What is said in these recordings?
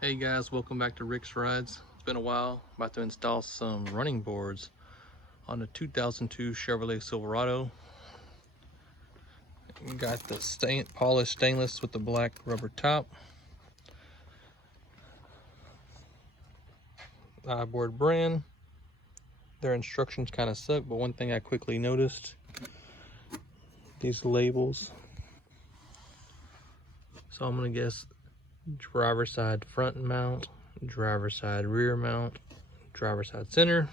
Hey guys, welcome back to Rick's Rides. It's been a while. About to install some running boards on the 2002 Chevrolet Silverado. We got the polished stainless with the black rubber top. Iboards brand. Their instructions kind of suck, but one thing I quickly noticed, these labels. So I'm gonna guess driver side front mount, driver side rear mount, driver side center,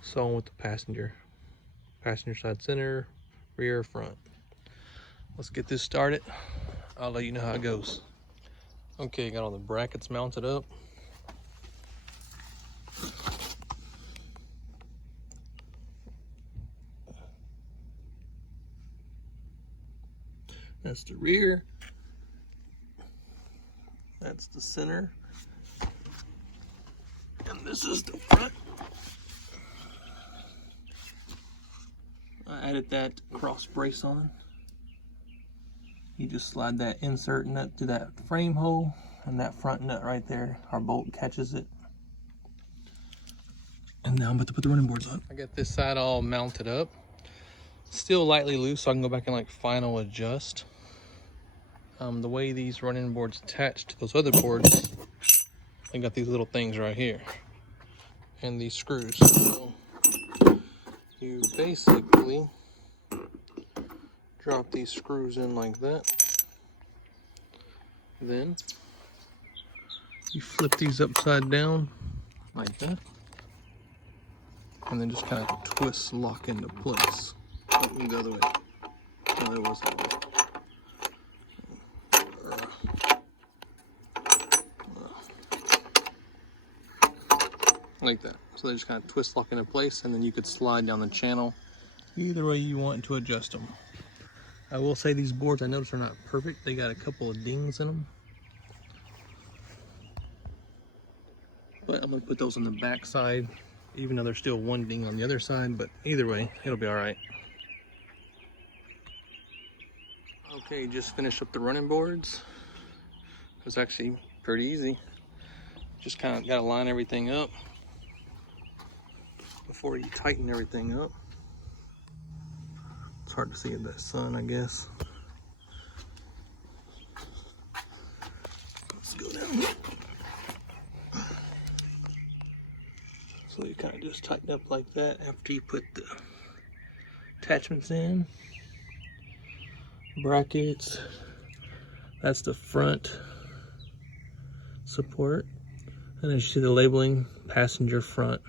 so on with the passenger side center, rear, front. Let's get this started. I'll let you know how it goes. Okay, got all the brackets mounted up. That's the rear. That's the center. And this is the front. I added that cross brace on. You just slide that insert nut through that frame hole, and that front nut right there, our bolt catches it. And now I'm about to put the running boards on. I got this side all mounted up. Still lightly loose, so I can go back and like final adjust. The way these running boards attach to those other boards, they got these little things right here and these screws. So you basically drop these screws in like that. Then you flip these upside down like that, and then just kind of twist, lock into place. Oh, the other way. No, it was that way. Like that. So they just kind of twist, lock into place, and then you could slide down the channel either way you want to adjust them. I will say these boards, I noticed, are not perfect. They got a couple of dings in them, but I'm gonna put those on the back side, even though there's still one ding on the other side. But either way, it'll be all right. Okay, just finished up the running boards. It was actually pretty easy. Just kind of got to line everything up before you tighten everything up. It's hard to see in that sun, I guess. Let's go down. So you kind of just tighten up like that after you put the attachments in. Brackets. That's the front support. And as you see the labeling, passenger front.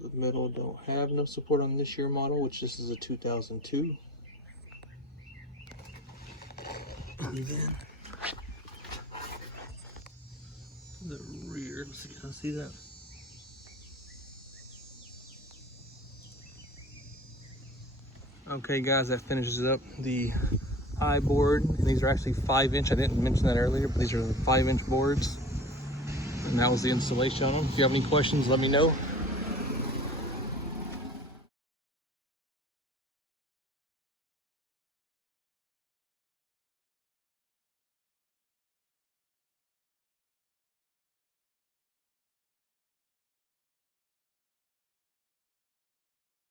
The middle don't have enough support on this year model, which this is a 2002. And then the rear, let's see, can I see that? Okay guys, that finishes up the I-board. And these are actually 5-inch. I didn't mention that earlier, but these are the 5-inch boards. And that was the installation on them. If you have any questions, let me know.